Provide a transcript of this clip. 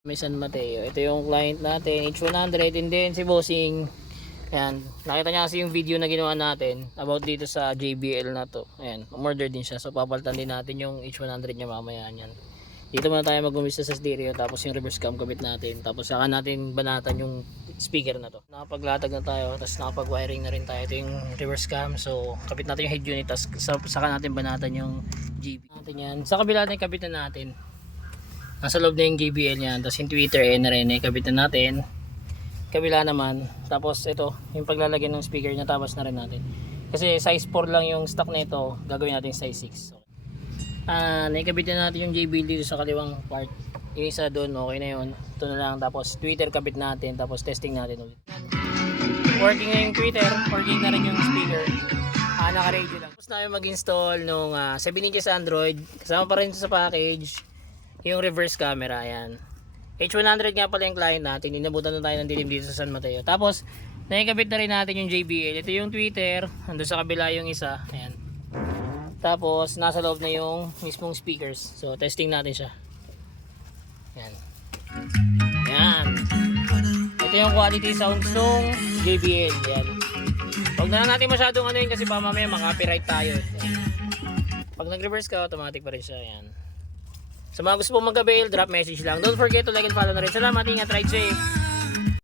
May San Mateo. Ito yung client natin, H100, and then si Bossing. Ayan, nakita niya kasi yung video na ginawa natin about dito sa JBL na to. Ayan, umorder din siya. So papalitan din natin yung H100 niya mamaya niyan. Dito muna tayo mag-umisa sa stereo, tapos yung reverse cam kabit natin. Tapos saka natin banatan yung speaker na to. Nakapaglatag na tayo, tapos nakapag-wiring na rin tayo. Ito yung reverse cam. So kabit natin yung head unit, tapos saka natin banatan yung GB natin yan. Sa kabila natin kabit na natin. Nasa loob na yung JBL yan. Tapos yung tweeter na rin kabit na natin. Kabila naman. Tapos ito yung paglalagyan ng speaker niya, tapos na rin natin. Kasi size 4 lang yung stock na ito. Gagawin natin size 6. Naikabit na natin yung JBL dito sa kaliwang part. Yung isa doon, okay na yun. Ito na lang. Tapos tweeter kabit natin. Tapos testing natin ulit. Working na yung tweeter. Working na rin yung speaker. Naka-radio lang. Tapos na yung mag-install nung 7 inches Android. Kasama pa rin sa package yung reverse camera. Ayan, H100 nga pala yung client natin. Inabutan na tayo ng dilim dito sa San Mateo. Tapos naikabit na rin natin yung JBL. Ito yung tweeter. Nandun sa kabila yung isa. Ayan. Tapos nasa loob na yung mismong speakers. So testing natin siya. Ayan. Ayan. Ito yung quality sounds ng JBL. Ayan. Huwag na lang natin masyadong ano yun, kasi baka mamaya makapiright tayo. Ayan. Pag nag-reverse ka, automatic pa rin siya. Ayan. Sa mga gusto pong mag-avail, drop message lang. Don't forget to like and follow na rin. Salamat, ingat, ride safe.